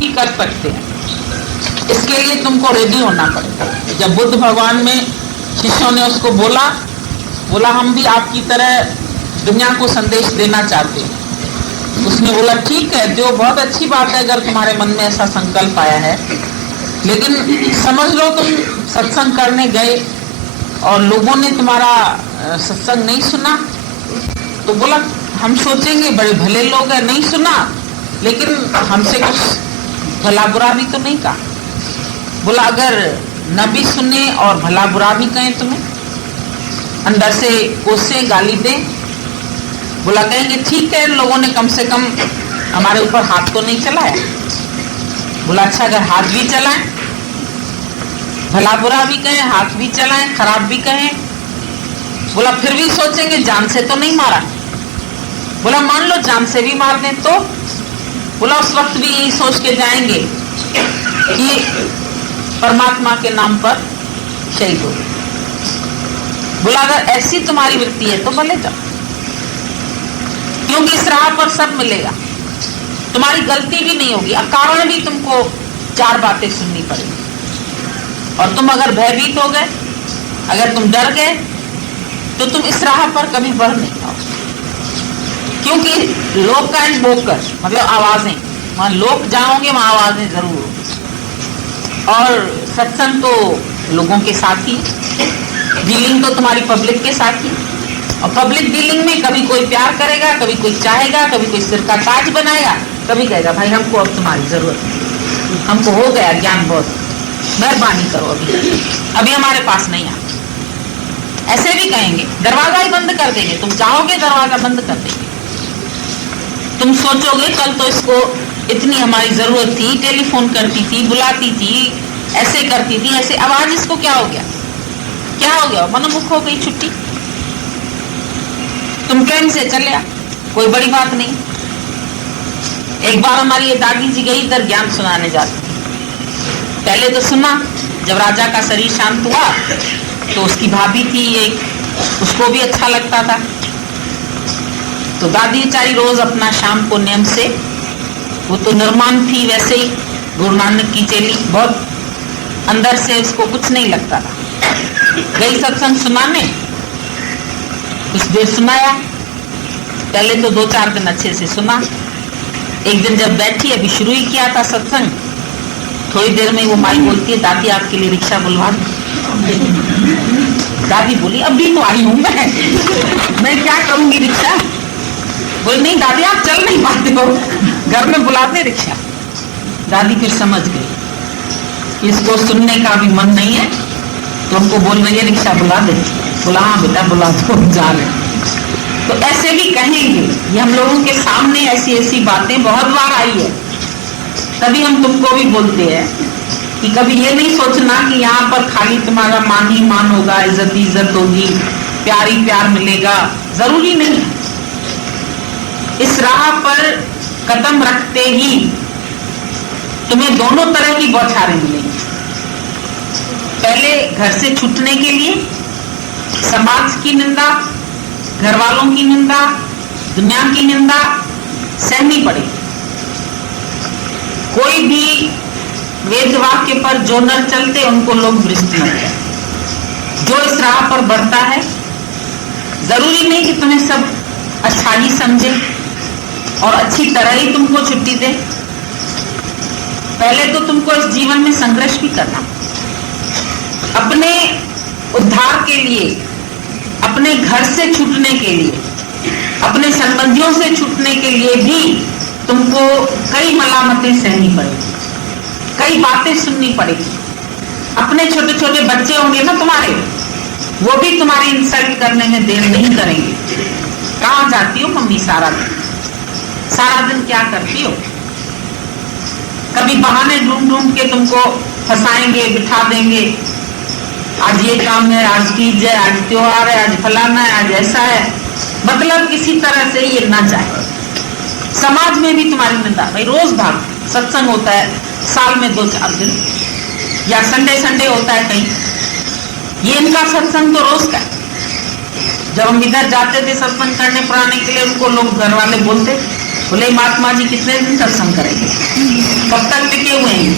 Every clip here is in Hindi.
भी कर सकते हैं। इसके लिए तुमको रेडी होना पड़ेगा। जब बुद्ध भगवान में शिष्यों ने उसको बोला हम भी आपकी तरह दुनिया को संदेश देना चाहते हैं। उसने बोला ठीक है, जो बहुत अच्छी बात है अगर तुम्हारे मन में ऐसा संकल्प आया है, लेकिन समझ लो तुम सत्संग करने गए और लोगों ने तुम्हारा सत्संग नहीं सुना, तो बोला हम सोचेंगे बड़े भले लोग हैं, नहीं सुना, लेकिन हमसे कुछ भला बुरा भी तो नहीं कहा। बोला अगर न भी सुने और भला बुरा भी कहें तुम्हें, अंदर से कोसे गाली दें, बोला कहेंगे ठीक है, लोगों ने कम से कम हमारे ऊपर हाथ तो नहीं चलाया। बोला अच्छा अगर हाथ भी चलाएं, भला बुरा भी कहें, हाथ भी चलाएं, खराब भी कहें, बोला फिर भी सोचेंगे जान से तो नहीं मारा। बोला मान लो जान से भी मार दें तो, बोला उस वक्त भी यही सोच के जाएंगे कि परमात्मा के नाम पर शहीद हो। बोला अगर ऐसी तुम्हारी वृत्ति है तो भले जाओ, क्योंकि इस राह पर सब मिलेगा, तुम्हारी गलती भी नहीं होगी, अकारण भी तुमको 4 बातें सुननी पड़ेगी। और तुम अगर भयभीत हो गए, अगर तुम डर गए, तो तुम इस राह पर कभी बढ़ नहीं पाओगे। क्योंकि लोक का बोकर मतलब आवाजें, वहां लोग जाओगे वहां आवाजें जरूर होगी। और सत्संग तो लोगों के साथ ही, डीलिंग तो तुम्हारी पब्लिक के साथ ही। और पब्लिक डीलिंग में कभी कोई प्यार करेगा, कभी कोई चाहेगा, कभी कोई सिर का ताज बनाएगा, कभी कहेगा भाई हमको अब तुम्हारी जरूरत है, हमको हो गया ज्ञान, बहुत मेहरबानी करो, अभी हमारे पास नहीं आ। ऐसे भी कहेंगे, दरवाजा ही बंद कर देंगे। तुम चाहोगे दरवाजा बंद कर देंगे। तुम सोचोगे कल तो इसको इतनी हमारी जरूरत थी, टेलीफोन करती थी, बुलाती थी, ऐसे करती थी, ऐसे, अब आज इसको क्या हो गया, क्या हो गया, मनोमुख हो गई, छुट्टी। तुम प्रेम से चले आ, कोई बड़ी बात नहीं। एक बार हमारी ये दादी जी गई इधर ज्ञान सुनाने जाती थी। पहले तो सुना, जब राजा का शरीर शांत हुआ तो उसकी भाभी थी एक, उसको भी अच्छा लगता था, तो दादी बेचारी रोज अपना शाम को नियम से, वो तो निर्माण थी वैसे ही, गुरु नानक की चेली, बहुत अंदर से उसको कुछ नहीं लगता था, गई सत्संग सुनाने, कुछ देर सुनाया, पहले तो 2-4 दिन अच्छे से सुना। एक दिन जब बैठी, अभी शुरू ही किया था सत्संग, थोड़ी देर में वो माई बोलती है दादी आपके लिए रिक्शा बुलवा दूं। दादी बोली अभी तो आई हूं मैं क्या करूंगी रिक्शा। बोली नहीं दादी आप चल नहीं पाते हो, घर में बुलाते रिक्शा। दादी फिर समझ गई इसको सुनने का भी मन नहीं है, तो हमको बोल रही है रिक्शा बुला दे। बोला हाँ बेटा बुला दो, जा रहे। तो ऐसे भी कहेंगे, ये हम लोगों के सामने ऐसी ऐसी बातें बहुत बार आई है। तभी हम तुमको भी बोलते हैं कि कभी ये नहीं सोचना कि यहाँ पर खाली तुम्हारा मान ही मान होगा, इज्जत ही इज्जत होगी, प्यार ही प्यार मिलेगा, जरूरी नहीं है। इस राह पर कदम रखते ही तुम्हें दोनों तरह की बौछारें मिलेंगी। पहले घर से छूटने के लिए समाज की निंदा, घर वालों की निंदा, दुनिया की निंदा सहनी पड़ेगी। कोई भी वेद वाक्य पर जो न चलते उनको लोग भ्रष्ट न करें। जो इस राह पर बढ़ता है, जरूरी नहीं कि तुम्हें सब अच्छा ही समझे और अच्छी तरह ही तुमको छुट्टी दे। पहले तो तुमको इस जीवन में संघर्ष भी करना, अपने उद्धार के लिए, अपने घर से छूटने के लिए, अपने संबंधियों से छूटने के लिए भी तुमको कई मलामतें सहनी पड़ेगी, कई बातें सुननी पड़ेगी। अपने छोटे छोटे बच्चे होंगे ना तुम्हारे, वो भी तुम्हारी इंसल्ट करने में देर नहीं करेंगे। कहाँ जाती हो मम्मी सारा दिन, सारा दिन क्या करती हो? कभी बहाने ढूंढ ढूंढ के तुमको फंसाएंगे, बिठा देंगे। आज ये काम है, आज तीज है, आज त्योहार है, आज फलाना है, आज ऐसा है, मतलब किसी तरह से ये ना चाहे। समाज में भी तुम्हारी निंदा, भाई रोज भाग सत्संग होता है साल में 2-4 दिन, या संडे होता है कहीं, ये इनका सत्संग तो रोज का है। जब हम इधर जाते थे सत्संग करने पुराने के लिए, उनको लोग घर वाले बोलते बोले महात्मा जी कितने दिन सत्संग करेंगे, कब तक टिके हुए हैं।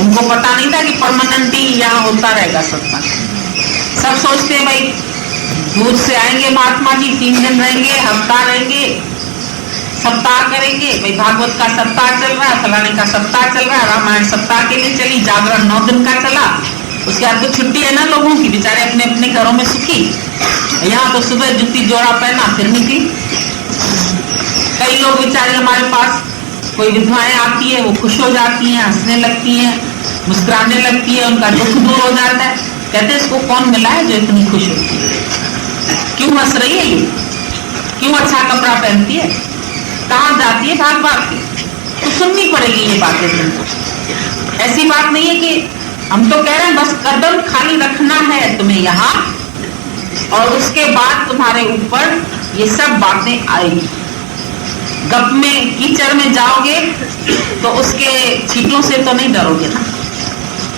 उनको पता नहीं था कि परमानेंटली यहाँ होता रहेगा सत्संग। सब सोचते हैं भाई दूर से आएंगे महात्मा जी, 3 दिन रहेंगे, हफ्ता रहेंगे, सप्ताह करेंगे। भाई भागवत का सप्ताह चल रहा है, फलाने का सप्ताह चल रहा है, रामायण सप्ताह के लिए चली, जागरण 9 दिन का चला, उसके बाद तो छुट्टी है ना लोगों की, बेचारे अपने अपने घरों में सुखी। यहाँ तो सुबह जूती जोड़ा पहना फिर निकली। कई लोग बेचारे हमारे पास, कोई विधवाएं आती है, वो खुश हो जाती हैं, हंसने लगती हैं, मुस्कुराने लगती है, उनका दुख दूर हो जाता है। कहते हैं इसको कौन मिला है जो इतनी खुश होती है, क्यों हंस रही है, ये क्यों अच्छा कपड़ा पहनती है, कहाँ जाती है भाग भाग के। तो सुननी पड़ेगी ये बातें तुमको। ऐसी बात नहीं है कि हम तो कह रहे हैं बस कदम खाली रखना है तुम्हें यहाँ, और उसके बाद तुम्हारे ऊपर ये सब बातें आएगी। गप में कीचड़ में जाओगे तो उसके छींटों से तो नहीं डरोगे ना,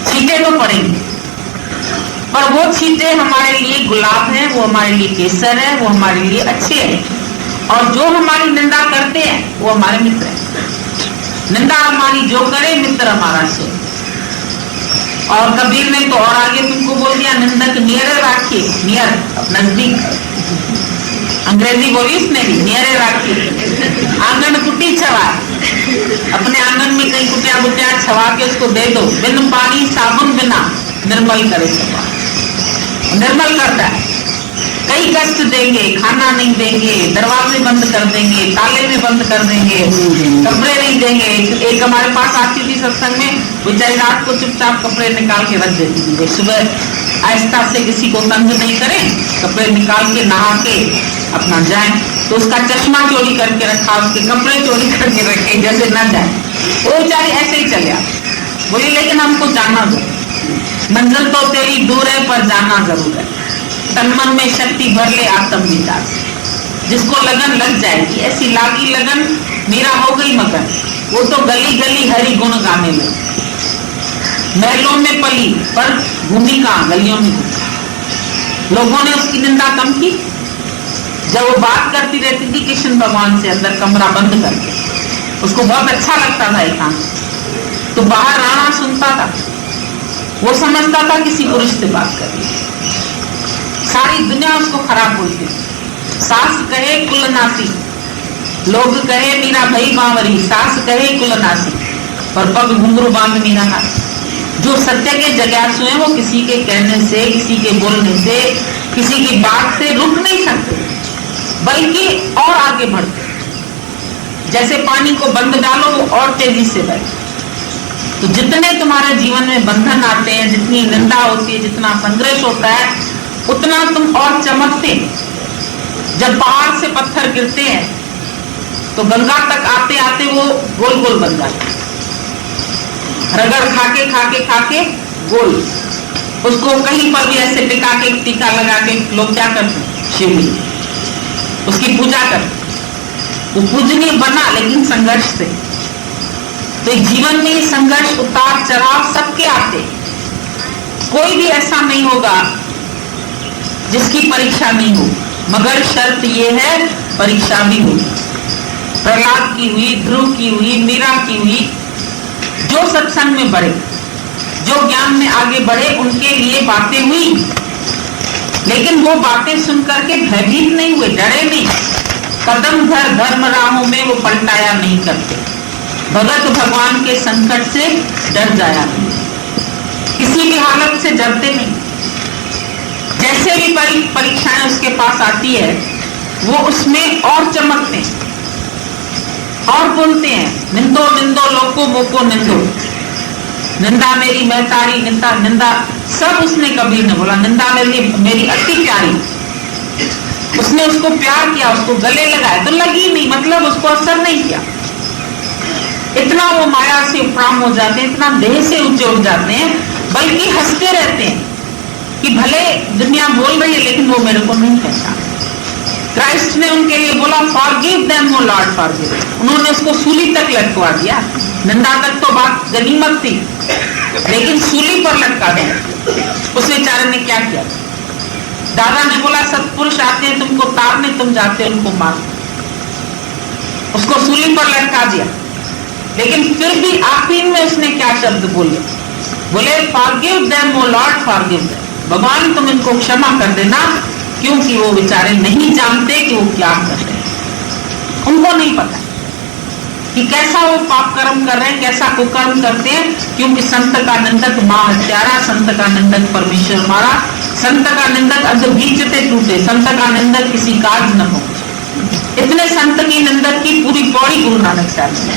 छींटे तो पड़ेंगे, पर वो छींटे हमारे लिए गुलाब है, वो हमारे लिए केसर है, वो हमारे लिए अच्छे हैं। और जो हमारी निंदा करते हैं वो हमारे मित्र हैं। निंदा हमारी जो करे मित्र हमारा सो। और कबीर ने तो और आगे तुमको बोल दिया, निंदक नियर रखिए, नियर नजदीक, अंग्रेजी बोली उसने भी, नियर रखिए। आंगन कुटी छवा, अपने आंगन में कहीं कुटिया बुटिया छवा के उसको दे दो, बिन पानी साबुन बिना निर्मल करे छवा, निर्मल करता है। कई कष्ट देंगे, खाना नहीं देंगे, दरवाजे बंद कर देंगे, ताले में बंद कर देंगे, कपड़े नहीं देंगे। एक हमारे पास आती थी सत्संग में, बेचारी रात को चुपचाप कपड़े निकाल के रख देती थी, सुबह आहिस्ता से किसी को तंग नहीं करे, कपड़े निकाल के नहा के अपना जाए। तो उसका चश्मा चोरी करके रखा, उसके कपड़े चोरी करके रखे जैसे न जाए। वो बेचारी ऐसे ही चले आते। बोली लेकिन हमको जाना दो, मंजिल तो तेरी दूर है पर जाना जरूर है। तन मन में शक्ति भर ले आत्म विकास, जिसको लगन लग जाएगी, ऐसी लागी लगन मेरा हो गई मगन, वो तो गली गली हरि गुण गाने लगे। महलों में पली पर भूमि कहाँ, गलियों में लोगों ने उसकी निंदा कम की। जब वो बात करती रहती थी कृष्ण भगवान से अंदर कमरा बंद करके, उसको बहुत अच्छा लगता था एकांत, तो बाहर राणा सुनता था, वो समझता था किसी पुरुष से बात कर रही। सारी दुनिया उसको खराब बोलती, सास कहे कुलनासी, लोग कहे मीरा भई बावरी, सास कहे कुलनासी, पर पग घुंघरू बांध मीरा हाथ। जो सत्य के जगासु हैं वो किसी के कहने से, किसी के बोलने से, किसी की बात से रुक नहीं सकते, बल्कि और आगे बढ़ते। जैसे पानी को बंद डालो वो और तेजी से बहे। तो जितने तुम्हारे जीवन में बंधन आते हैं, जितनी निंदा होती है, जितना संघर्ष होता है, उतना तुम और चमकते। जब पहाड़ से पत्थर गिरते हैं तो गंगा तक आते आते वो गोल गोल बन जाते, रगड़ खाके खाके खाके गोल। उसको कहीं पर भी ऐसे टिका के टीका लगा के लोग क्या करते हैं, शिवलिंग, उसकी पूजा करते। वो पूजनीय बना लेकिन संघर्ष से। तो जीवन में संघर्ष, उतार चढ़ाव सबके आते, कोई भी ऐसा नहीं होगा जिसकी परीक्षा नहीं हो, मगर शर्त ये है परीक्षा भी हुई। प्रहलाद की हुई, ध्रुव की हुई, मीरा की हुई। जो सत्संग में बढ़े, जो ज्ञान में आगे बढ़े, उनके लिए बातें हुई, लेकिन वो बातें सुन करके भयभीत नहीं हुए, डरे नहीं। कदम धर धर्म राहों में वो पलटाया नहीं करते। भगत भगवान के संकट से डर जाया नहीं, किसी भी हालत से डरते नहीं। जैसे भी परीक्षाएं उसके पास आती है वो उसमें और चमकते हैं और बोलते हैं, निंदो निंदो लोको मोको निंदो, निंदा मेरी मैं तारी, निंदा निंदा सब उसने कबीर ने बोला, निंदा मेरी अति प्यारी। उसने उसको प्यार किया, उसको गले लगाया तो लगी नहीं, मतलब उसको असर नहीं किया। इतना वो माया से उपराम हो जाते हैं, इतना देह से ऊंचे उठ जाते हैं, बल्कि हंसते रहते हैं कि भले दुनिया बोल रही है लेकिन वो मेरे को नहीं पहचान। क्राइस्ट ने उनके लिए बोला, फॉरगिव देम ओ लॉर्ड फॉरगिव। उन्होंने उसको सूली तक लटकवा दिया। निंदा तक तो बात गनीमत थी, लेकिन सूली पर लटका दिया। उस बेचारे ने क्या किया? दादा ने बोला, सत्पुरुष आते हैं तुमको तारने, तुम जाते हो उनको मार। उसको सूली पर लटका दिया, लेकिन फिर भी आखिर में उसने क्या शब्द बोले? बोले फॉरगिव देम ओ लॉर्ड, फॉरगिव देम, भगवान तुम इनको क्षमा कर देना, क्योंकि वो बेचारे नहीं जानते कि वो क्या कर रहे हैं। उनको नहीं पता कि कैसा वो पाप कर्म कर रहे हैं, कैसा कुकर्म करते हैं, क्योंकि संत का निंदक मां हत्यारा, संत का निंदक परमेश्वर मारा, संत का निंदक अध बीचते टूटे, संत का निंदक किसी काज न पहुंचे। इतने संत की निंदक की पूरी पौड़ी गुरु नानक साहब ने।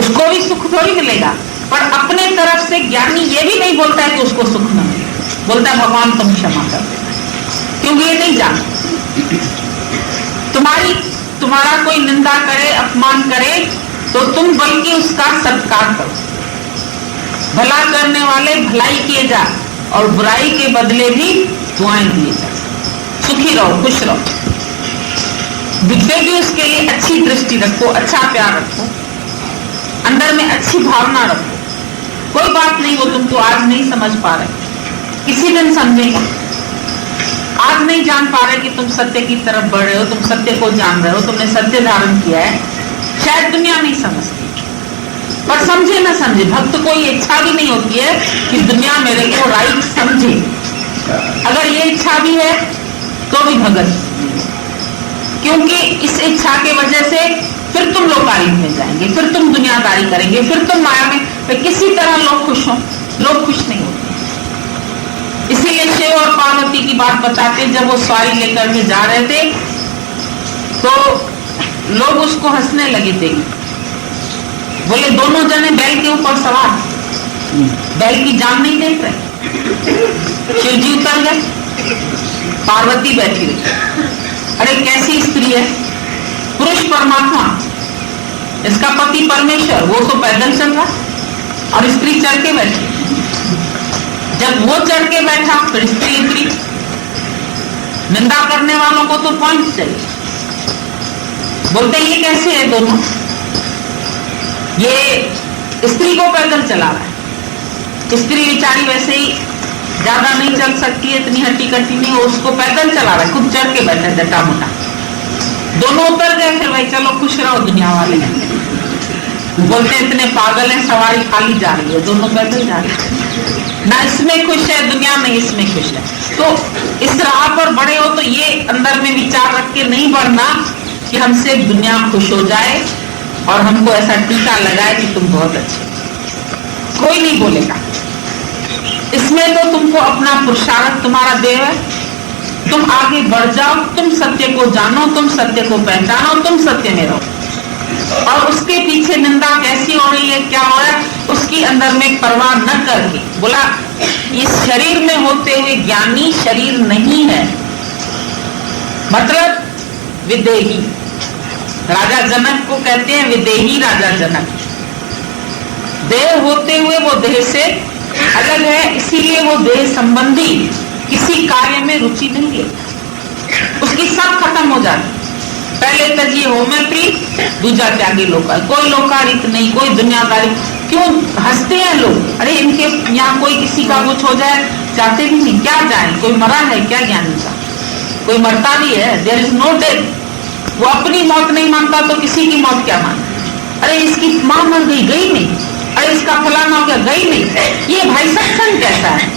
उसको भी सुख थोड़ी मिलेगा, पर अपने तरफ से ज्ञानी ये भी नहीं बोलता है कि उसको सुख न मिले, बोलता है भगवान तुम क्षमा कर देना, क्योंकि ये नहीं जानते। तुम्हारा कोई निंदा करे, अपमान करे, तो तुम बल्कि उसका सत्कार करो। भला करने वाले भलाई किए जा, और बुराई के बदले भी दुआएं दिए जा। सुखी रहो, खुश रहो, दिखते भी उसके लिए अच्छी दृष्टि रखो, अच्छा प्यार रखो, अंदर में अच्छी भावना रखो। कोई बात नहीं, वो तुमको आज नहीं समझ पा रहे, किसी दिन समझेगा। आज नहीं जान पा रहे कि तुम सत्य की तरफ बढ़ रहे हो, तुम सत्य को जान रहे हो, तुमने सत्य धारण किया है, शायद दुनिया नहीं समझती, पर समझे ना समझे, भक्त को ये इच्छा भी नहीं होती है कि दुनिया मेरे को राइट समझे। अगर ये इच्छा भी है तो भी भगत, क्योंकि इस इच्छा के वजह से फिर तुम लोकारित में जाएंगे, फिर तुम दुनियादारी करेंगे, फिर तुम माया में, किसी तरह लोग खुश हो, लोग खुश नहीं होते। इसीलिए शिव और पार्वती की बात बताते, जब वो सवारी लेकर के जा रहे थे तो लोग उसको हंसने लगे थे, बोले दोनों जने बैल के ऊपर सवार, बैल की जान नहीं देख रहे। शिव जी उतर गए, पार्वती बैठी रही। अरे कैसी स्त्री है, पुरुष परमात्मा, इसका पति परमेश्वर, वो तो पैदल चल रहा और स्त्री चढ़ के बैठी। जब वो चढ़ के बैठा फिर स्त्री उतरी। निंदा करने वालों को तो पॉइंट चाहिए, बोलते ये कैसे है दोनों, ये स्त्री को पैदल चला रहा है, स्त्री बेचारी वैसे ही ज्यादा नहीं चल सकती है, इतनी हट्टी कट्टी नहीं, उसको पैदल चला रहा है, खुद चढ़ के बैठा जटा मोटा। दोनों उतर गए, फिर भाई चलो खुश रहो दुनिया वाले। बोलते इतने पागल हैं, सवारी खाली जा रही है, दोनों पैदल जा रहे हैं, ना इसमें खुश है दुनिया में, इसमें खुश है। तो इस राह पर बड़े हो तो ये अंदर में विचार रख के नहीं बढ़ना कि हमसे दुनिया खुश हो जाए और हमको ऐसा टीका लगाए कि तुम बहुत अच्छे। कोई नहीं बोलेगा, इसमें तो तुमको अपना पुरुषार्थ तुम्हारा देव है, तुम आगे बढ़ जाओ, तुम सत्य को जानो, तुम सत्य को पहचानो, तुम सत्य में रहो। और उसके पीछे निंदा कैसी हो रही है, क्या हो रहा है, उसकी अंदर में परवाह न करके बोला इस शरीर में होते हुए ज्ञानी शरीर नहीं है, मतलब विदेही। राजा जनक को कहते हैं विदेही राजा जनक, देह होते हुए वो देह से अलग है, इसीलिए वो देह संबंधी किसी कार्य में रुचि नहीं लेता, उसकी सब खत्म हो जाती। पहले तजिए हो में प्रीत, दूजा त्यागी लोकाल, कोई लोकारित नहीं, कोई दुनियादारी। क्यों हंसते हैं लोग, अरे इनके यहाँ कोई किसी का कुछ हो जाए चाहते भी नहीं, क्या जाए, कोई मरा है क्या ज्ञानी का, कोई मरता भी है, देयर इज नो डेथ। वो अपनी मौत नहीं मानता तो किसी की मौत क्या मानता, अरे इसकी माँ मर गई, गई नहीं, अरे इसका फलाना हो गया, गई नहीं। ये भाई सत्संग कैसा है,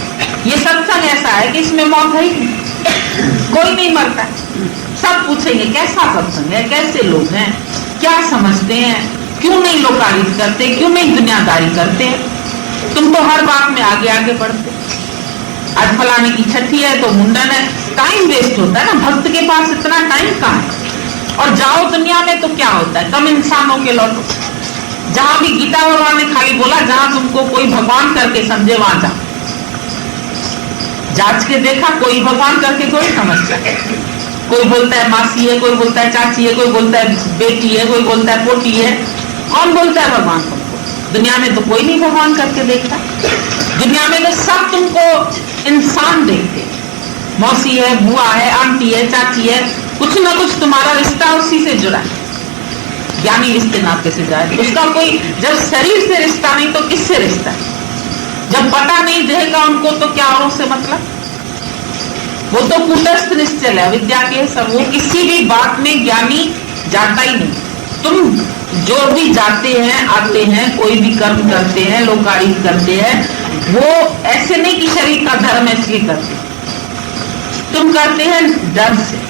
ये सत्संग ऐसा है कि इसमें मौत है ही नहीं, कोई नहीं मरता। सब पूछेंगे कैसा सत्संग है, कैसे लोग हैं, क्या समझते हैं, क्यों नहीं लोकारित करते, क्यों नहीं दुनियादारी करते, तुम तो हर बात में आगे आगे बढ़ते। आज फलाने की छठी है तो मुंडन है, टाइम वेस्ट होता है ना, भक्त के पास इतना टाइम कहाँ है। और जाओ दुनिया में तो क्या होता है, कम इंसानों के लौटो। जहां भी गीता भगवान ने खाली बोला जहां तुमको कोई भगवान करके समझे वहां जाओ, जांच के देखा कोई भगवान करके कोई समझता है, कोई बोलता है मासी है, कोई बोलता है चाची है, कोई बोलता है बेटी है, कोई बोलता है पोती है, कौन बोलता है भगवान तुमको? दुनिया में तो कोई नहीं भगवान करके देखता, दुनिया में तो सब तुमको इंसान देखते, मौसी है, बुआ है, आंटी है, चाची है, कुछ ना कुछ तुम्हारा रिश्ता उसी से जुड़ा है। ज्ञानी रिश्ते नाते से जाए, उसका कोई जब शरीर से रिश्ता नहीं तो किससे रिश्ता है? जब पता नहीं देगा उनको तो क्या औरों से मतलब, वो तो कुटस्थ निश्चल है, विद्या के सब। वो किसी भी बात में ज्ञानी जाता ही नहीं। तुम जो भी जाते हैं आते हैं, कोई भी कर्म करते हैं, लोकार्य करते हैं, वो ऐसे नहीं कि शरीर का धर्म है इसलिए करते, तुम करते हैं डर से,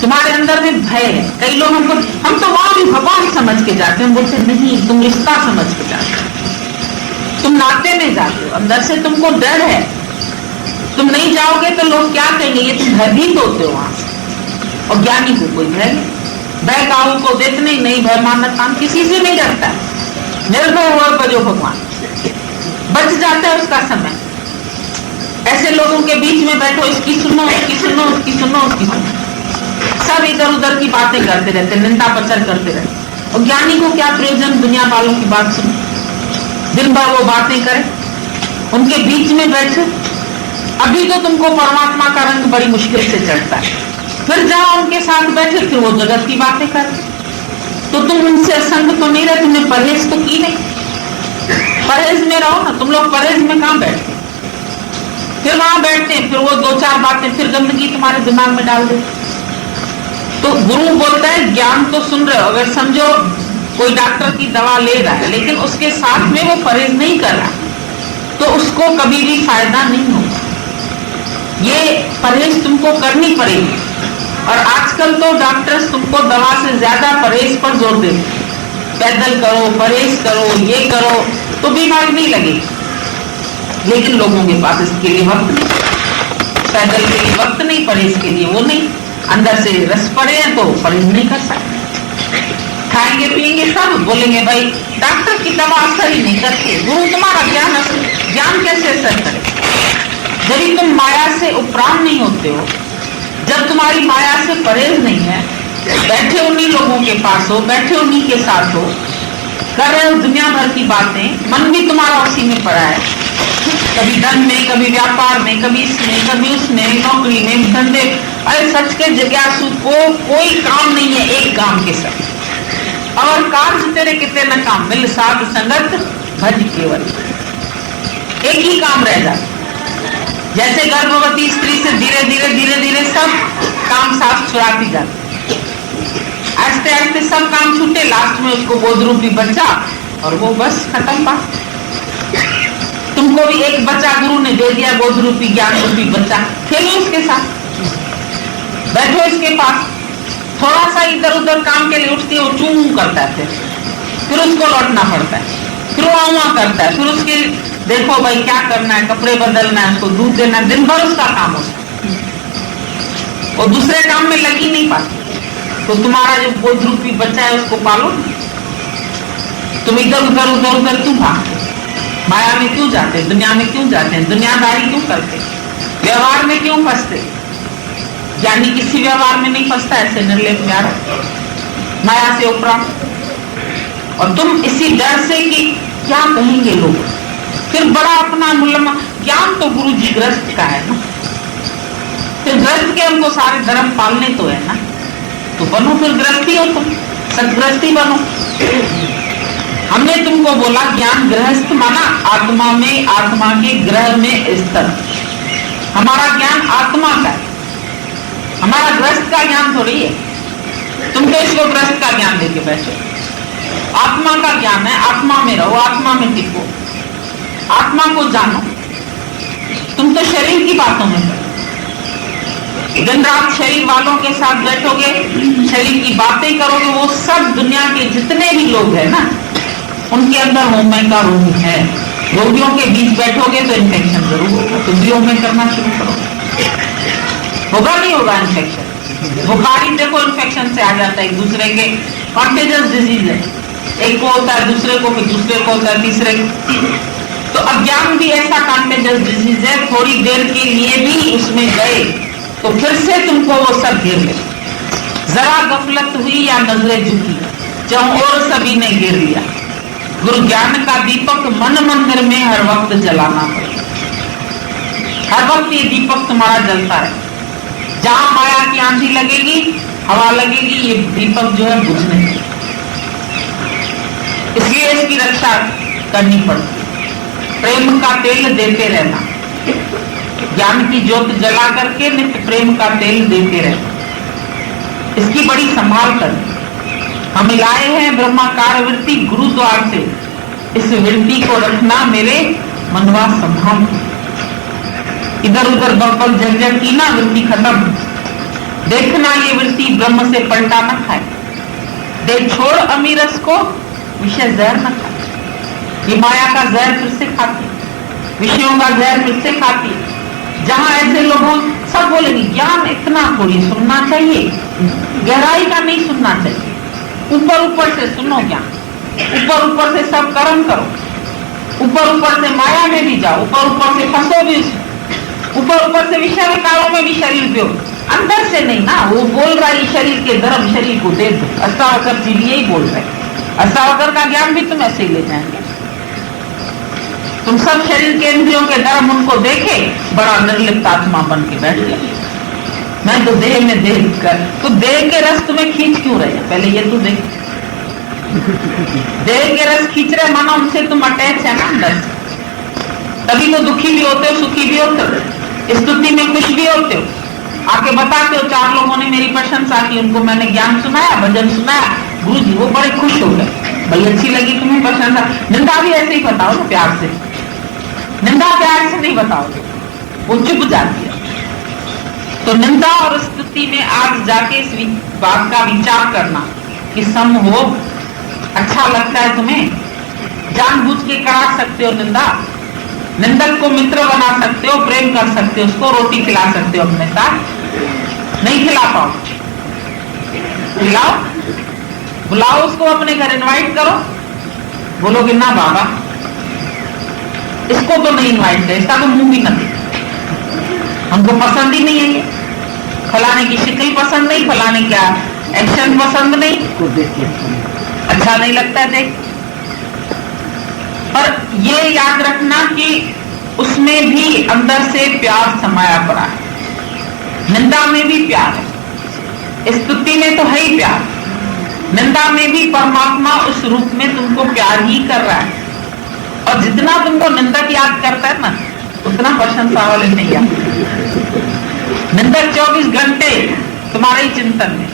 तुम्हारे अंदर में भय है। कई लोग हम तो वहां भी भगवान समझ के जाते हैं, बोलते नहीं तुम रिश्ता समझ के जाते हो, तुम नाते में जाते हो, अंदर से तुमको डर है, तुम नहीं जाओगे तो लोग क्या कहेंगे, ये तुम भयभीत होते हो वहां से। और ज्ञानी को कोई भय नहीं, भय काहू को देते नहीं भय मानत काम, किसी से नहीं डरता, निर्भय हुआ बजो भगवान, बच जाता है उसका समय। ऐसे लोगों के बीच में बैठो, इसकी सुनो उसकी सुनो उसकी सुनो उसकी सुनो, सब इधर उधर की बातें करते रहते, निंदा प्रचार करते रहते। और ज्ञानी को क्या प्रयोजन दुनिया वालों की बात सुनो, दिन भर वो बातें करे, उनके बीच में बैठे। अभी तो तुमको परमात्मा का रंग बड़ी मुश्किल से चढ़ता है, फिर जाओ उनके साथ बैठे, फिर वो जगत की बातें कर, तो तुम उनसे असंग तो नहीं रहे, तुमने परहेज तो की नहीं। परहेज में रहो ना, तुम लोग परहेज में कहां बैठते, फिर वहां बैठते हैं, फिर वो दो चार बातें फिर गंदगी तुम्हारे दिमाग में डाल देते। तो गुरु बोलता है ज्ञान तो सुन रहे हो, अगर समझो कोई डॉक्टर की दवा ले रहा है लेकिन उसके साथ में वो परहेज नहीं कर रहा, तो उसको कभी भी फायदा नहीं होगा। ये परहेज तुमको करनी पड़ेगी। और आजकल तो डॉक्टर्स तुमको दवा से ज्यादा परहेज पर जोर देते, पैदल करो, परहेज करो, ये करो, तो बीमारी नहीं लगेगी। लेकिन लोगों के पास इसके लिए वक्त नहीं, पैदल के लिए वक्त नहीं, परहेज के लिए वो नहीं, अंदर से रस पड़े हैं तो परहेज नहीं कर सकते, खाएंगे पिएंगे सब, बोलेंगे भाई डॉक्टर की दवा असर ही नहीं करती, गुरु तुम्हारा ज्ञान कैसे असर करे। जब तुम माया से उपराम नहीं होते हो, जब तुम्हारी माया से परहेज नहीं है, बैठे उन्हीं लोगों के पास हो, बैठे उन्हीं के साथ हो, कर रहे हो दुनिया भर की बातें, मन भी तुम्हारा उसी में पड़ा है, कभी धन में, कभी व्यापार में, कभी इसमें, कभी उसमें, नौकरी में, धंधे। अरे सच के जिज्ञासु को कोई काम नहीं है एक काम के साथ, और कार्य तेरे कितने न काम, मिल साध संगत भज केवल, एक ही काम रह जाता। जैसे गर्भवती स्त्री से धीरे धीरे धीरे धीरे सब काम साफ छुड़ाती जाती, आस्ते आस्ते सब काम छूटे, लास्ट में उसको गोद रूपी बच्चा, और वो बस खत्म बात। तुमको भी एक बच्चा गुरु ने दे दिया, गोद रूपी ज्ञान रूपी बच्चा, खेलो उसके साथ, बैठो इसके पास, थोड़ा सा इधर उधर काम के लिए उठती है, वो चूं करता है, फिर उसको लौटना पड़ता है, फिर वो आऊं करता है, फिर उसके देखो भाई क्या करना है, कपड़े बदलना है, उसको दूध देना है, दिन भर उसका काम होता है, वो दूसरे काम में लग ही नहीं पाती। तो तुम्हारा जो गोद रूपी बच्चा है उसको पालो, तुम इधर उधर उधर उधर क्यों भागते, माया में क्यों जाते, दुनिया में क्यों जाते हैं, दुनियादारी क्यों करते, व्यवहार में क्यों फंसते। ज्ञानी किसी व्यवहार में नहीं फंसता, ऐसे निर्लेप प्यार माया से उपरांत। और तुम इसी डर से कि क्या कहेंगे लोग, फिर बड़ा अपना मुल्लमा, ज्ञान तो गुरु जी ग्रस्त का है ना, फिर ग्रस्त के हमको सारे धर्म पालने तो है ना, तो बनो फिर गृहस्थी हो, तुम सदगृहस्थी बनो। हमने तुमको बोला ज्ञान गृहस्थ माना आत्मा में, आत्मा के ग्रह में स्थित। हमारा ज्ञान आत्मा का है, हमारा गृहस्थ का ज्ञान थोड़ी है। तुम तो इसको गृहस्थ का ज्ञान लेके बैठे, आत्मा का ज्ञान है, आत्मा में रहो, आत्मा में टिको, आत्मा को जानो। तुम तो शरीर की बातों में करो, दिन रात शरीर वालों के साथ बैठोगे, शरीर की बातें करोगे, वो सब दुनिया के जितने भी लोग हैं ना, उनके अंदर होमय का रोग है। रोगियों के बीच बैठोगे तो इन्फेक्शन जरूर होगा, तुम भी होमय करना शुरू करो, होगा नहीं होगा इन्फेक्शन। बुखारी देखो इन्फेक्शन से आ जाता है, एक दूसरे के कॉन्टेजियस डिजीज है, एक को होता है, दूसरे को, फिर दूसरे को होता है, तीसरे को। तो अज्ञान भी ऐसा कॉन्टेजियस डिजीज है, थोड़ी देर के लिए भी उसमें गए तो फिर से तुमको वो सब गिर ले। जरा गफलत हुई या नजरें झुकी, चाहे और सभी ने गिर लिया। गुरु ज्ञान का दीपक मन मंदिर में हर वक्त जलाना पड़ेगा, हर वक्त ये दीपक तुम्हारा जलता है। जहां माया की आंधी लगेगी, हवा लगेगी, ये दीपक जो है बुझने, इसलिए इसकी रक्षा करनी पड़ती। प्रेम का तेल देते रहना, ज्ञान की ज्योत जला करके नित्य प्रेम का तेल देते रहना। इसकी बड़ी संभाल कर। हम लाए हैं ब्रह्माकार वृत्ति गुरु द्वार से, इस वृत्ति को रखना मेरे मनवा संभाल। इधर उधर बब्बल झंझट की ना, वृत्ति खत्म। देखना ये वृत्ति ब्रह्म से पलटा न खाए। देख छोड़ अमीरस को, विषय जहर न खाए। ये माया का जहर फिर से खाती, विषयों का जहर फिर से खाती। जहां ऐसे लोगों सब बोलेंगे ज्ञान इतना थोड़ी सुनना चाहिए, गहराई का नहीं सुनना चाहिए, ऊपर ऊपर से सुनो ज्ञान, ऊपर ऊपर से सब कर्म करो, ऊपर ऊपर से माया में भी जाओ, ऊपर ऊपर से फंसो भी, ऊपर ऊपर से विषय विकारों में भी शरीर दो, अंदर से नहीं ना। वो बोल रहा है शरीर के धर्म शरीर को दे दो। अष्टावकर जी भी यही बोल रहे, अष्टावकर का ज्ञान भी तुम ऐसे ही ले जाएंगे। तुम सब शरीर के इंद्रियों के धर्म उनको देखे, बड़ा निर्लिप्त आत्मा बन के बैठ गया। मैं तो देह में देख कर, तो देह के रस तुम्हें खींच क्यों रहे? पहले ये तो देख, देह के रस खींच रहे मानो उनसे तुम अटैच है ना अंदर। तभी तो दुखी भी होते हो, सुखी भी होते हो, स्तुति में खुश भी होते हो, आके बताते हो चार लोगों ने मेरी प्रशंसा की, उनको मैंने ज्ञान सुनाया, भजन सुनाया, गुरु जी वो बड़े खुश हो गए, भाई अच्छी लगी तुम्हें प्रशंसा। निंदा भी ऐसे ही बताओ ना, प्यार से। निंदा प्यार से नहीं बताओगे, वो चुप जाती है। तो निंदा और स्तुति में आज जाके इस बात का विचार करना कि सम हो। अच्छा लगता है तुम्हें, जानबूझ के करा सकते हो निंदा, निंदक को मित्र बना सकते हो, प्रेम कर सकते हो, उसको रोटी खिला सकते हो अपने साथ, नहीं खिला पाओ, खिलाओ, बुलाओ उसको अपने घर, इनवाइट करो। बोलोगे ना बाबा इसको तो नहीं इनवाइट कर, इसका तो मुंह भी न दे, हमको पसंद ही नहीं है ये, फलाने की शक्ल पसंद नहीं, फलाने क्या एक्शन पसंद नहीं, अच्छा नहीं लगता है देख। पर ये याद रखना कि उसमें भी अंदर से प्यार समाया पड़ा है, निंदा में भी प्यार है, स्तुति में तो है ही प्यार, निंदा में भी परमात्मा उस रूप में तुमको प्यार ही कर रहा है। और जितना तुमको निंदक याद करता है ना, उतना प्रशंसा वाले नहीं याद। निंदक 24 घंटे तुम्हारे चिंतन में।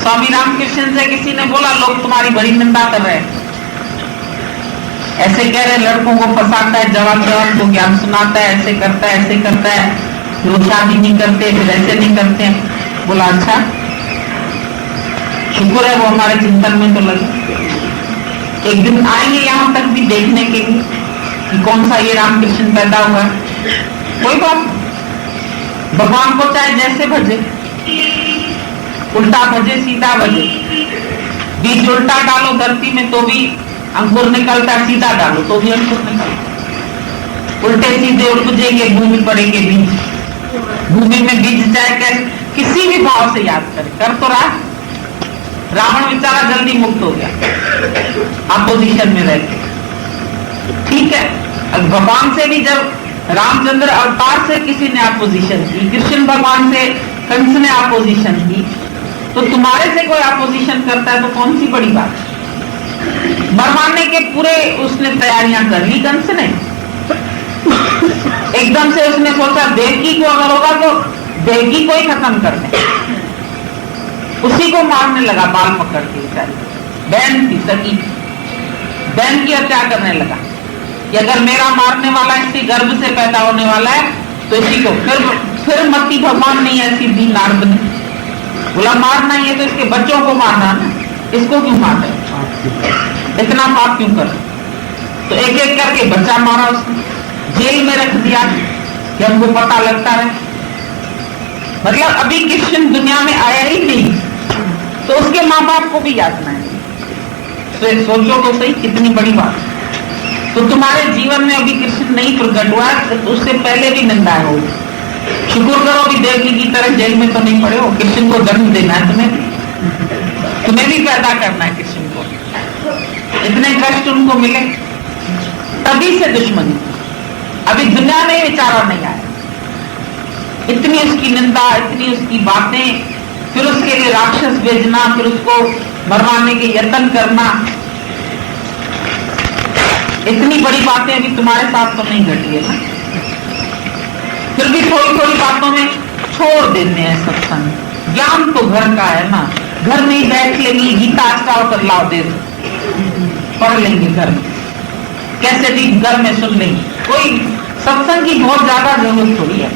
स्वामी रामकृष्ण से किसी ने बोला लोग तुम्हारी बड़ी निंदा कर रहे हैं, ऐसे कह रहे लड़कों को फंसाता है, जवान जवान को ज्ञान सुनाता है, ऐसे करता है, ऐसे करता है, फिर वो शादी नहीं करते, फिर ऐसे नहीं करते हैं। बोला अच्छा शुक्र है वो हमारे चिंतन में तो लगे, एक दिन आएंगे यहाँ तक भी देखने के लिए कि कौन सा ये रामकृष्ण पैदा हुआ है। कोई बात, भगवान को चाहे जैसे भजे, उल्टा भजे सीधा भजे, बीज उल्टा डालो धरती में तो भी अंकुर निकलता, सीधा डालो तो भी अंकुर निकलता। उल्टे सीधे उपजेंगे, भूमि पड़ेंगे बीज, भूमि में बीज जाए कैसे, किसी भी भाव से याद करे, कर तो रहा। रावण बेचारा जल्दी मुक्त हो गया, अपोजिशन में रहते, ठीक है। भगवान से भी जब रामचंद्र अवतार से किसी ने अपोजिशन की, कृष्ण भगवान से कंस ने अपोजिशन की, तो तुम्हारे से कोई अपोजिशन करता है तो कौन सी बड़ी बात। मरवाने के पूरे उसने तैयारियां कर ली कंस ने, एकदम से उसने सोचा देवकी को अगर होगा तो देवकी को ही खत्म कर दे, उसी को मारने लगा बाल पकड़ के। बहन थी सगी, बहन की हत्या करने लगा कि अगर मेरा मारने वाला इसके गर्भ से पैदा होने वाला है तो इसी को। फिर मती भगवान नहीं ऐसी दी नारद ने, बोला मारना ही है तो इसके बच्चों को मारना ना, इसको क्यों मार रहे, इतना पाप क्यों कर। तो एक एक करके बच्चा मारा उसने, जेल में रख दिया कि हमको पता लगता है। मतलब अभी कृष्ण दुनिया में आया ही नहीं तो उसके माँ बाप को भी यातना है। तो सोचो तो सही कितनी बड़ी बात। तो तुम्हारे जीवन में अभी कृष्ण नहीं प्रकट हुआ तो उससे पहले भी निंदा हो। शुक्र करो कि देवकी की तरह जेल में तो नहीं पड़े हो। कृष्ण को जन्म देना है तुम्हें भी पैदा करना है कृष्ण को। इतने कष्ट उनको मिले तभी से दुश्मनी, अभी दुनिया में विचारा नहीं आया। इतनी उसकी निंदा, इतनी उसकी बातें, फिर उसके लिए राक्षस भेजना, फिर उसको मरवाने के यत्न करना, इतनी बड़ी बातें अभी तुम्हारे साथ तो नहीं घटी है ना। फिर भी थोड़ी थोड़ी बातों में छोड़ देते हैं सत्संग, ज्ञान तो घर का है ना, घर में ही बैठ लेंगे, गीता अष्टावक्र कर लाओ दे पढ़ लेंगे घर में, कैसे भी घर में सुन लेंगे, कोई सत्संग की बहुत ज्यादा जरूरत थोड़ी है।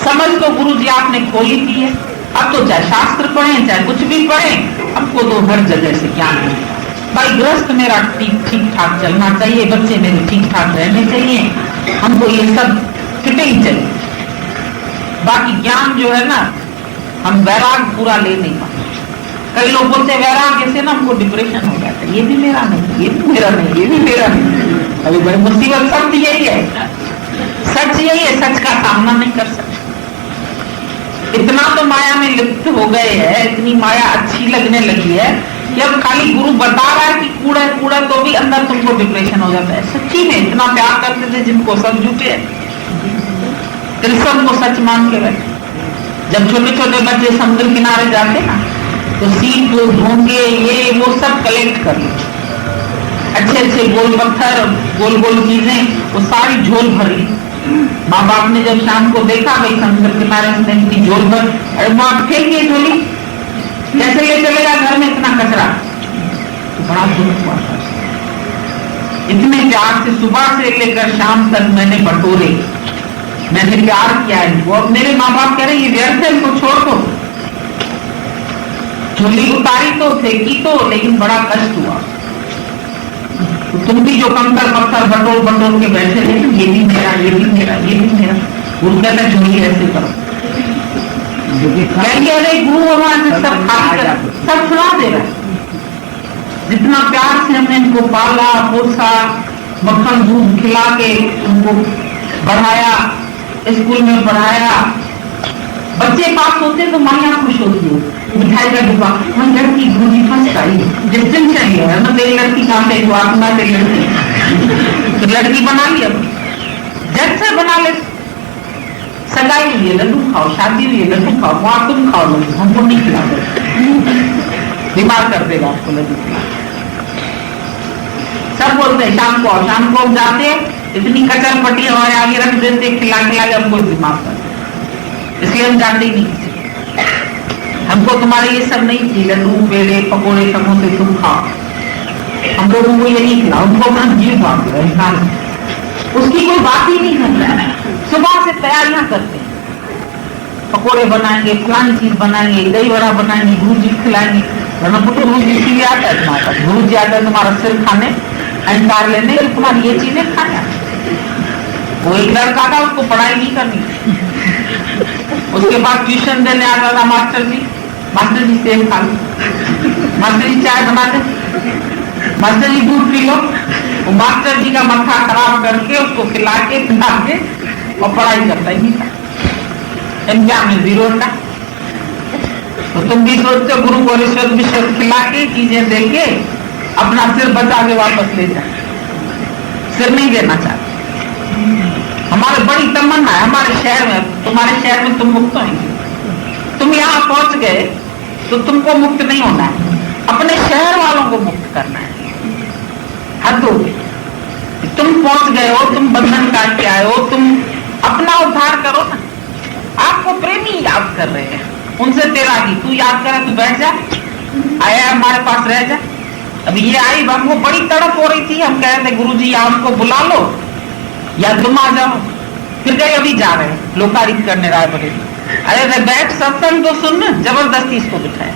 समझ तो गुरु जी आपने खोली दी है, अब तो चाहे शास्त्र पढ़े चाहे कुछ भी पढ़े, हमको तो हर जगह से ज्ञान मिलता है। भाई गृहस्थ मेरा ठीक ठाक चलना चाहिए, बच्चे मेरे ठीक ठाक रहने चाहिए, हमको ये सब फिटे ही चाहिए। बाकी ज्ञान जो है ना, हम वैराग पूरा ले नहीं पाते। कई लोग बोलते वैराग्य से ना हमको डिप्रेशन हो जाता है, ये भी मेरा नहीं, ये भी मेरा नहीं, ये भी मेरा नहीं। अभी बड़ी मुसीबत सत्य यही है, सच यही है, सच का सामना नहीं कर सकते। इतना तो माया में लिप्त हो गए हैं, इतनी माया अच्छी लगने लगी है कि अब खाली गुरु बता रहा है कि कूड़ा है कूड़ा, तो भी अंदर तुमको डिप्रेशन हो जाता है। सच्ची में इतना प्यार करते थे जिनको सब झूठे तिलस्म को सच मान के बैठे। जब छोटे छोटे बच्चे समुद्र किनारे जाते ना, तो सीप ढोंगे ये वो सब कलेक्ट कर लो, अच्छे अच्छे गोल पत्थर गोल गोल चीजें वो सारी झोल भर ली। माँ बाप ने जब शाम को देखा भाई समुद्र किनारे उसने झोल भर, अरे माँ फेंकिए झोली, कैसे ले चलेगा घर में इतना कचरा, तो बड़ा दुख हुआ था। इतने प्यार से सुबह से लेकर शाम तक मैंने बटोरे, मैंने प्यार किया इनको। अब मेरे माँ बाप कह रहे ये व्यर्थ है, इनको छोड़ दो। झोली उतारी तो फेंकी तो, लेकिन बड़ा कष्ट हुआ। तो तुम भी जो कंकर पत्थर बटोर बटोर के बैठे थे, ये भी मेरा, ये भी मेरा, ये भी मेरा, गुरु कहता है झोली ऐसे करो। कहेंगे अरे गुरु भगवान ने सब खाली कर, सब छुड़ा दे रहा है। जितना प्यार से हमने इनको पाला पोसा, मक्खन दूध खिला के उनको बढ़ाया, स्कूल में पढ़ाया, बच्चे पास होते तो माया खुश होती है, मिठाई का डिब्बा, वही लड़की गुरु जी फर्स्ट आई, डिस्टिंक्शन है ना, मेरी लड़की कहाँ से आत्मा से लड़की, तो लड़की बना लिया, जट से बना ले, सगाई हुई है लड्डू खाओ, शादी हुई है लड्डू खाओ, वहां तुम खाओ लड्डू, हमको नहीं खिला दो, बीमार कर देगा आपको लड्डू खिला। सब बोलते हैं शाम को जाते हैं, इतनी कचर पट्टी हमारे आगे रख देते, खिला खिला के हमको बीमार कर, इसलिए हम जानते ही नहीं। हमको तुम्हारे ये सब नहीं थी, लड्डू पेड़े पकौड़े समोसे तुम खाओ, हम लोगों को ये नहीं खिला, उनको अपना जीव भाग रहे इंसान, उसकी कोई बात ही नहीं करता है। सुबह से तैयारियां करते हैं, पकौड़े बनाएंगे, फलानी चीज बनाएंगे, दही बड़ा बनाएंगे, गुरु जी खिलाएंगे, वरना तो गुरु जी इसीलिए आता है तुम्हारे पास, गुरु जी आता है तुम्हारा सिर खाने, अहंकार लेने, तुम्हारी ये चीजें खाने। वो एक लड़का था, उसको पढ़ाई नहीं करनी, उसके बाद ट्यूशन देने आता था मास्टर जी सेब खा लो, मास्टर जी चाय बना दे, मास्टर जी दूध पी लो, वो मास्टर जी का मत्था खराब करके उसको खिला के पिला के और पढ़ाई करता ही नहीं था, एग्जाम में 0 का। तो तुम भी सोचते हो गुरु को रिश्वत खिला के चीजें दे के अपना सिर बचा के वापस ले जाए, सिर नहीं देना चाहते। हमारे बड़ी तमन्ना है हमारे शहर में, तुम्हारे शहर में तुम मुक्त होंगे, तुम यहाँ पहुंच गए तो तुमको मुक्त नहीं होना है, अपने शहर वालों को मुक्त करना है। हद हो गई, तुम पहुंच गए हो, तुम बंधन काट के आए हो, तुम अपना उद्धार करो ना। आपको प्रेमी याद कर रहे हैं, उनसे तेरा ही तू याद करा, तू बैठ जा, आया हमारे पास रह जा। अभी ये आई, हमको बड़ी तड़प हो रही थी, हम कह रहे थे गुरु जी या हमको बुला लो या तुम आ जाओ, फिर कहीं अभी जा रहे हैं लोकारित करने राय बड़े। अरे बैठ सत्संग तो सुन, जबरदस्ती इसको बिठाया।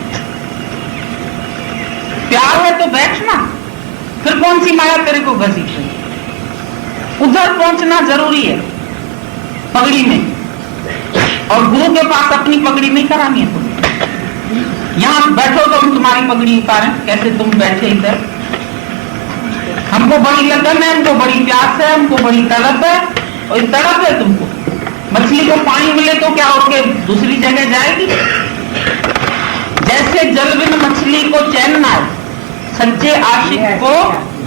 प्यार है तो बैठना, फिर कौन सी माया तेरे को घसीट रही, उधर पहुंचना जरूरी है पगड़ी में, और गुरु के पास अपनी पगड़ी नहीं करानी है तुम्हें। यहाँ बैठो तो हम तुम्हारी पगड़ी उतारें, कैसे तुम बैठे इधर। हमको बड़ी लगन है, हमको बड़ी प्यास है, हमको बड़ी तड़प है, और तड़प है तुमको। मछली को पानी मिले तो क्या होके दूसरी जगह जाएगी। जैसे जल बिन मछली को चैन ना है, सच्चे आशिक को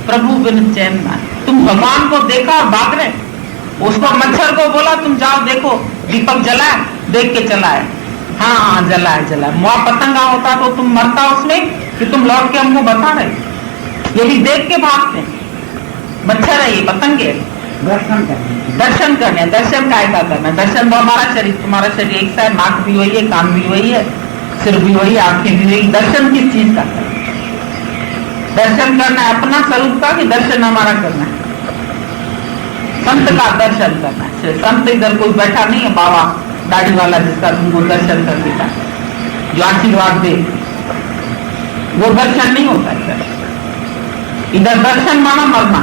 प्रभु बिन चैन ना है। तुम भगवान को देखा और भाग रहे, उसको मच्छर को बोला तुम जाओ देखो दीपक जला है, देख के चला है, हाँ जला है। वहां पतंगा होता तो तुम मरता उसमें कि तुम लौट के हमको बता रहे। ये भी देख के भागते, मच्छर है ये, पतंगे। दर्शन करने, दर्शन काय का करना, दर्शन वो हमारा शरीर, तुम्हारा शरीर एक सा है, नाक भी वही है, कान भी वही है, सिर भी वही, आंखें भी वही। दर्शन किस चीज का करना? दर्शन करना है अपना स्वरूप का कि दर्शन हमारा करना है? संत का दर्शन करना है। संत इधर कोई बैठा नहीं है बाबा दाढ़ी वाला जिसका तुमको दर्शन कर देता, जो आशीर्वाद दे, वो दर्शन नहीं होता है। इधर दर्शन माना मरना।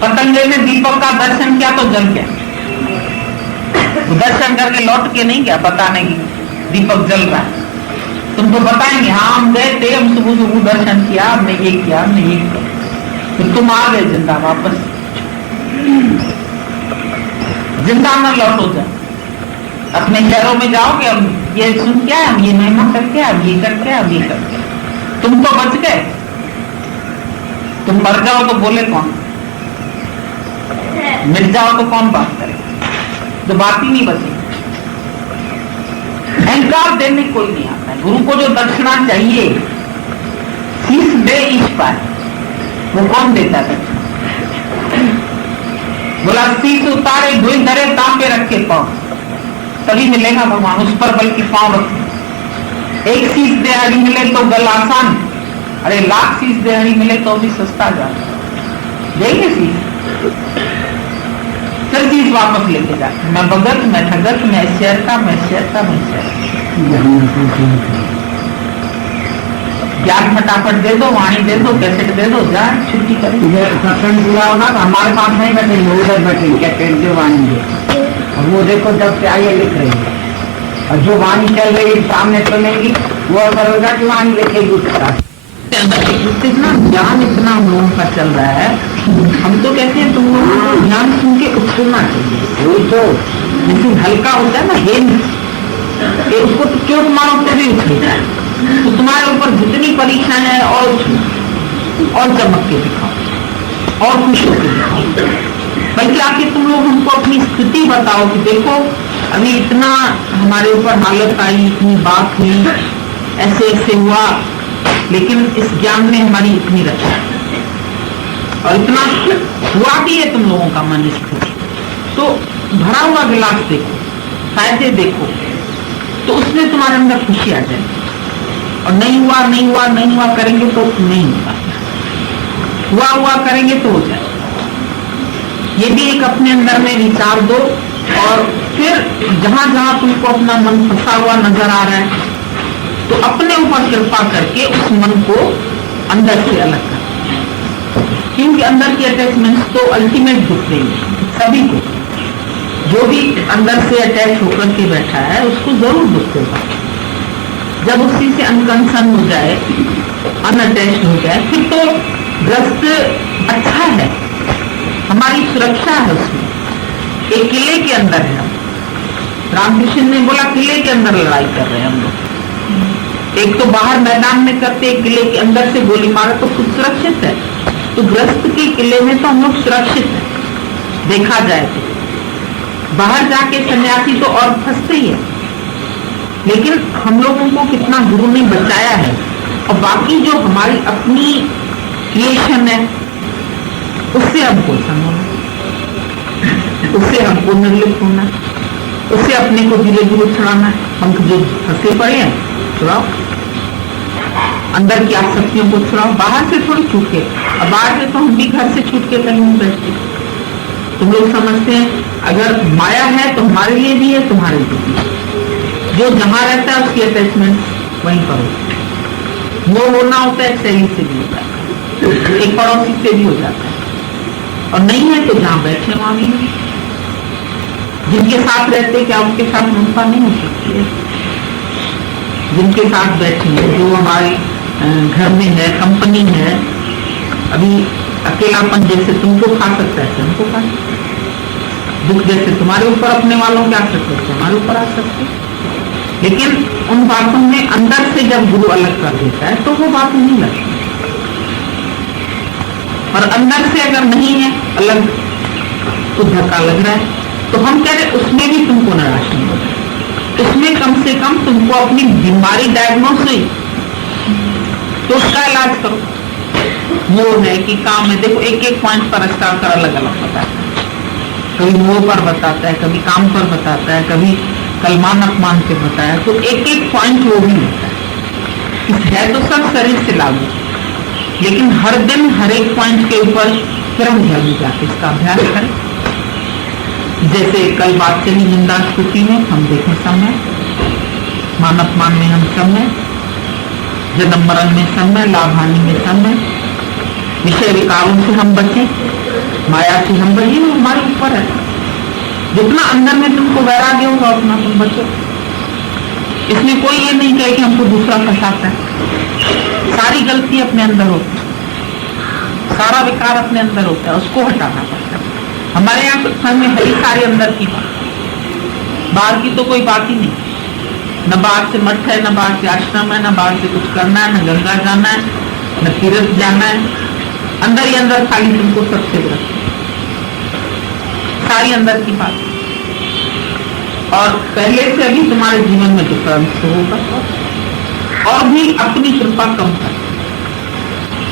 पतंगे ने दीपक का दर्शन किया तो जल गया, दर्शन करके लौट के नहीं गया बताने की दीपक जल रहा है। तुमको बताएंगे हाँ हम गए थे, हम सुबह सुबह दर्शन किया, हमने ये किया, हमने ये किया, तो तुम आ गए जिंदा वापस। जिंदा न लौटो, जाओ अपने शहरों में जाओगे, हम ये सुन के हम ये महिमा करके, अब ये करके, अब ये करके, तुम तो बच गए। तुम मर जाओ तो बोले कौन, मिट जाओ तो कौन बात करे, तो बात ही नहीं बची। अहंकार देने कोई नहीं आता है। गुरु को जो दक्षिणा चाहिए, शीश दे ईश पाए, वो कौन देता है दक्षिणा? बोला शीश उतारे धुई धरे तांबे रखे पाओ, तभी मिलेगा भगवान। उस पर बल्कि पांव रखे। एक शीश देहरी मिले तो गल आसान, अरे लाख शीश देहरी मिले तो भी सस्ता जाता। देंगे शीश, फिर चीज वापस लेके जाते, मैं भगत, मैं ठगत, मैं शेयर का, मैं शेयर का, मैं शेयर। ज्ञान फटाफट दे दो, वाणी दे दो, कैसेट दे दो, जा छुट्टी करेंगे। सत्संग पूरा होगा तो हमारे पास नहीं बैठेंगे, उधर बैठेंगे, कैसेट दो, वाणी दो। और वो देखो जब से आइए लिख रही है, और जो वाणी चल रही है सामने सुनेगी, वो अगर होगा कि वाणी लिखेगी उसका। इतना ज्ञान इतना हम लोगों का चल रहा है, हम तो कहते हैं तुम लोगों को ज्ञान सुन के उछलना चाहिए। वही तो जैसे हल्का होता है ना गेंद, उसको तो चोट मारो तो भी उछलता है। तो तुम्हारे ऊपर जितनी परीक्षा है और चमक के दिखाओ और खुश होकर दिखाओ। बल्कि आके तुम लोग हमको अपनी स्थिति बताओ कि देखो अभी इतना हमारे ऊपर हालत आई, इतनी बात हुई, ऐसे ऐसे हुआ, लेकिन इस ज्ञान ने हमारी इतनी रक्षा और इतना हुआ भी है तुम लोगों का मन स्थिति। तो भरा हुआ गिलास देखो, फायदे देखो, तो उसमें तुम्हारे अंदर खुशी आ जाए। और नहीं हुआ नहीं हुआ नहीं हुआ करेंगे तो नहीं होगा, हुआ हुआ करेंगे तो हो जाए। ये भी एक अपने अंदर में विचार दो, और फिर जहां जहां तुमको अपना मन फंसा हुआ नजर आ रहा है, तो अपने ऊपर कृपा करके उस मन को अंदर से अलग कर। क्योंकि अंदर की अटैचमेंट्स तो अल्टीमेट दुख देंगे सभी को। जो भी अंदर से अटैच होकर के बैठा है उसको जरूर दुख देगा। जब उसी से अनकंसर्न हो जाए, अनअटैच्ड हो जाए, फिर तो ग्रस्त अच्छा है, हमारी सुरक्षा है उसमें। एक किले के अंदर है, रामकृष्ण ने बोला किले के अंदर लड़ाई कर रहे हैं हम लोग। एक तो बाहर मैदान में करते, एक किले के अंदर से गोली मारो तो खुद सुरक्षित है। तो ग्रस्त के किले में तो हम लोग सुरक्षित है, देखा जाए तो। बाहर जाके सन्यासी तो और फंसते ही है, लेकिन हम लोगों को कितना गुरु ने बचाया है। और बाकी जो हमारी अपनी क्रिएशन है, उससे हमको संभलना, उससे हमको निर्लिप्त होना, उससे अपने को धीरे धीरे छुड़ाना है। हम जो फंसे पड़े हैं छुड़ाओ, अंदर की आसक्तियों को छुड़ाओ, बाहर से थोड़ी छूट के। अब बाहर से तो हम भी घर से छूट के कहीं नहीं बैठते। तुम लोग समझते हैं अगर माया है तो हमारे लिए भी है, तुम्हारे लिए भी है। जो जहां रहता है उसकी अटैचमेंट वहीं पर होती है। वो होना होता है, एक सहेली से भी होता है, एक पड़ोसी से भी हो जाता है, और नहीं है तो जहां बैठे वहां भी नहीं। जिनके साथ रहते क्या उनके साथ ममता नहीं हो सकती है? जिनके साथ बैठे हैं, जो हमारे घर में है, कंपनी है, अभी अकेलापन जैसे तुमको खा सकता है हमको खा सकता है, दुख जैसे तुम्हारे ऊपर अपने वालों के आ सकते हैं हमारे ऊपर आ सकते हैं। लेकिन उन बातों में अंदर से जब गुरु अलग कर देता है तो वो बात नहीं लगती। और अंदर से अगर नहीं है अलग तो धक्का लग रहा है, तो हम कह रहे उसमें भी तुमको निराश नहीं होगा। उसमें कम से कम तुमको अपनी बीमारी डायग्नोस हुई तो उसका इलाज करो। मोह है कि काम है, देखो एक एक पॉइंट पर स्टार अलग अलग पता है। कभी मोह पर बताता है, कभी काम पर बताता है, कभी कलमान अपमान पे बताया है। तो एक एक पॉइंट वो भी होता है। है तो सब शरीर से लागू, लेकिन हर दिन हर एक पॉइंट के ऊपर फिर हम ध्यान जाके इसका अभ्यास करें। जैसे कल बात चली निंदा स्तुति में, हम देखें समय, मान अपमान में हम समय, जन्म मरण में समय, लाभ हानि में समय, विषय विकारों से हम बचें, माया से हम बचें, वो हमारे ऊपर है। जितना अंदर में तुमको वैराग्य होगा उतना तुम बचो। इसमें कोई ये नहीं कहे कि हमको दूसरा फंसाता है। सारी गलती अपने अंदर होती है, सारा विकार अपने अंदर होता है, उसको हटाना पड़ता है। हमारे यहाँ तो घर में है ही सारे अंदर की बात, बाहर की तो कोई बात ही नहीं। न बाहर से मठ है, न बाहर से आश्रम है, न बाहर से कुछ करना है, न गंगा जाना है, न तीर्थ जाना है। अंदर ही अंदर खाली तुमको सबसे रखते, सारी अंदर की बात। और पहले से अभी तुम्हारे जीवन में डिफरेंस होगा, और भी अपनी कृपा कम कर,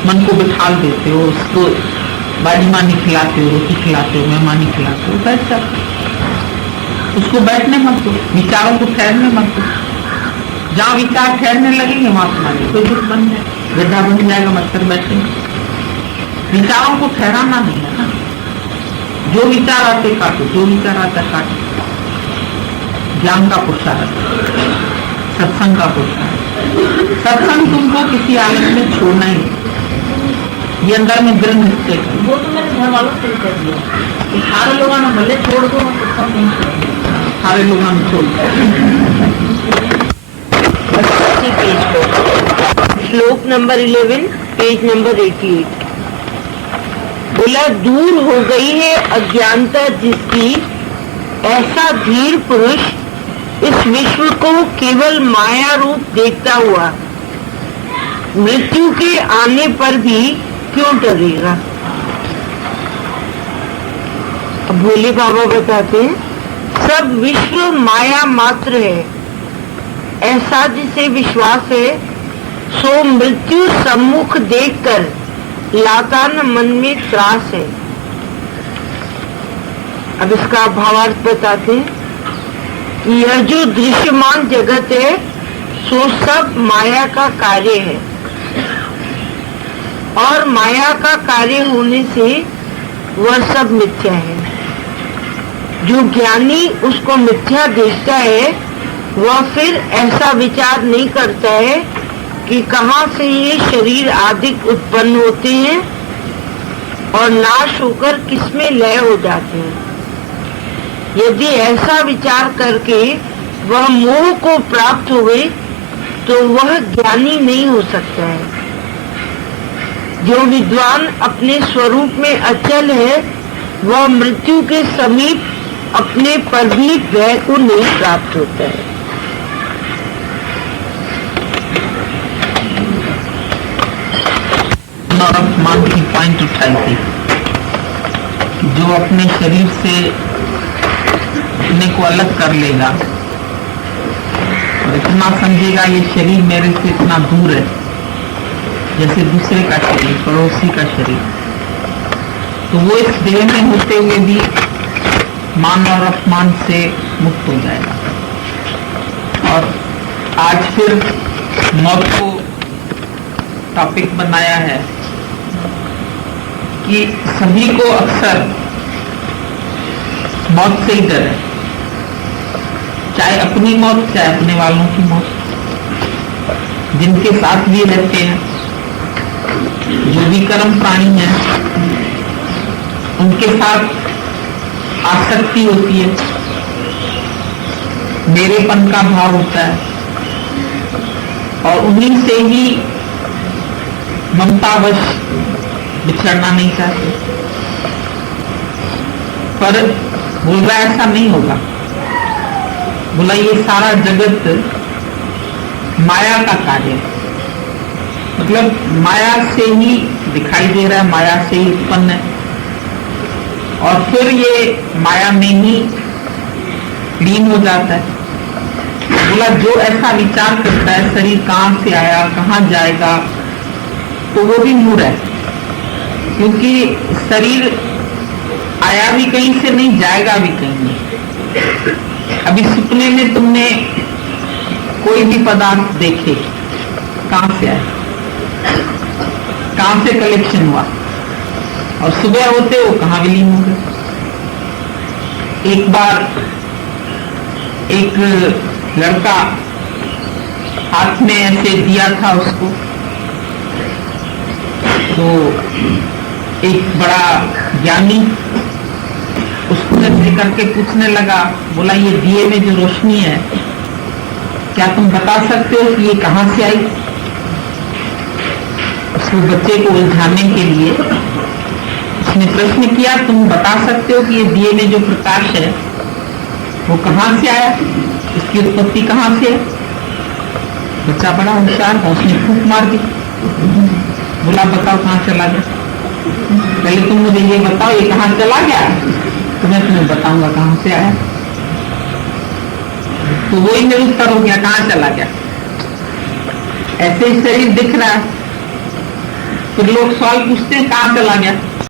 मन को बिठाल देते हो, उसको बाजी मानी खिलाते हो, रोटी खिलाते हो, मेहमानी खिलाते हो, बैठ जाते हो। उसको बैठने मत दो, विचारों को ठहरने मत दो। जहाँ विचार ठहरने लगेंगे वहां तुम्हारे कोई दुख बन जाए, गड्ढा बन जाएगा, मच्छर बैठेंगे। विचारों को ठहराना नहीं है ना। जो विचार आते काटो, जो विचार आता काटो। ज्ञान का पुरुषार्थ, सत्संग का पुरुषार्थ। सत्संग तुमको किसी हालत में छोड़ना ही, ये अंदर में दृढ़ निश्चय कर। वो तो मेरे घर वालों से कर दिया, सारे लोगों ने भले छोड़ दो, सारे लोगों ने छोड़ दिया। श्लोक नंबर 11, पेज नंबर 88। बोला, दूर हो गई है अज्ञानता जिसकी, ऐसा धीर पुरुष इस विश्व को केवल माया रूप देखता हुआ मृत्यु के आने पर भी क्यों डरेगा। अब भोले बाबा बताते हैं, सब विश्व माया मात्र है, ऐसा जिसे विश्वास है, सो मृत्यु सम्मुख देखकर लाता न मन में त्रास है। अब इसका भावार्थ बताते हैं कि यह जो दृश्यमान जगत है सो सब माया का कार्य है, और माया का कार्य होने से वह सब मिथ्या है। जो ज्ञानी उसको मिथ्या देखता है वह फिर ऐसा विचार नहीं करता है कि कहाँ से ये शरीर आदि उत्पन्न होते हैं और नाश होकर किसमें लय हो जाते हैं। यदि ऐसा विचार करके वह मोह को प्राप्त हुए तो वह ज्ञानी नहीं हो सकता है। जो विद्वान अपने स्वरूप में अचल है वह मृत्यु के समीप अपने पर भी भय को नहीं प्राप्त होता है। मान की पॉइंट उठाई थी, जो अपने शरीर से अपने को अलग कर लेगा और इतना समझेगा ये शरीर मेरे से इतना दूर है, जैसे दूसरे का शरीर, पड़ोसी का शरीर, तो वो इस देह में होते हुए भी मान और अपमान से मुक्त हो जाएगा। और आज फिर मौत को टॉपिक बनाया है कि सभी को अक्सर मौत से ही डर है, चाहे अपनी मौत चाहे अपने वालों की मौत। जिनके साथ भी रहते हैं, जो भी कर्म प्राणी हैं, उनके साथ आसक्ति होती है, मेरेपन का भाव होता है, और उन्हीं से ही ममतावश बिछड़ना नहीं चाहते। पर बोला ऐसा नहीं होगा, बोला ये सारा जगत माया का कार्य है, मतलब माया से ही दिखाई दे रहा है, माया से ही उत्पन्न है, और फिर ये माया में ही लीन हो जाता है। बोला जो ऐसा विचार करता है शरीर कहाँ से आया कहाँ जाएगा, तो वो भी मूढ़ है, क्योंकि शरीर आया भी कहीं से नहीं, जाएगा भी कहीं नहीं। अभी सपने में तुमने कोई भी पदार्थ देखे, कहां से आए, कहां से कलेक्शन हुआ, और सुबह होते वो कहां विलीन हो गए। एक बार एक लड़का हाथ में ऐसे दिया था उसको, तो एक बड़ा ज्ञानी उसको ऐसे करके पूछने लगा, बोला ये दिए में जो रोशनी है क्या तुम बता सकते हो कि ये कहां से आई। उसको बच्चे को उलझाने के लिए उसने प्रश्न किया, तुम बता सकते हो कि ये दिए में जो प्रकाश है वो कहां से आया, इसकी उत्पत्ति कहां से है। बच्चा बड़ा होशियार था, उसने फूंक मार दी, बोला बताओ कहां चला गया, पहले तुम मुझे ये बताओ ये कहां चला गया, तो मैं तुम्हें बताऊंगा कहां से आया। तो वही निरुत्तर हो गया, कहां चला गया। ऐसे ही शरीर दिख रहा है, फिर लोग सवाल पूछते हैं कहां चला गया,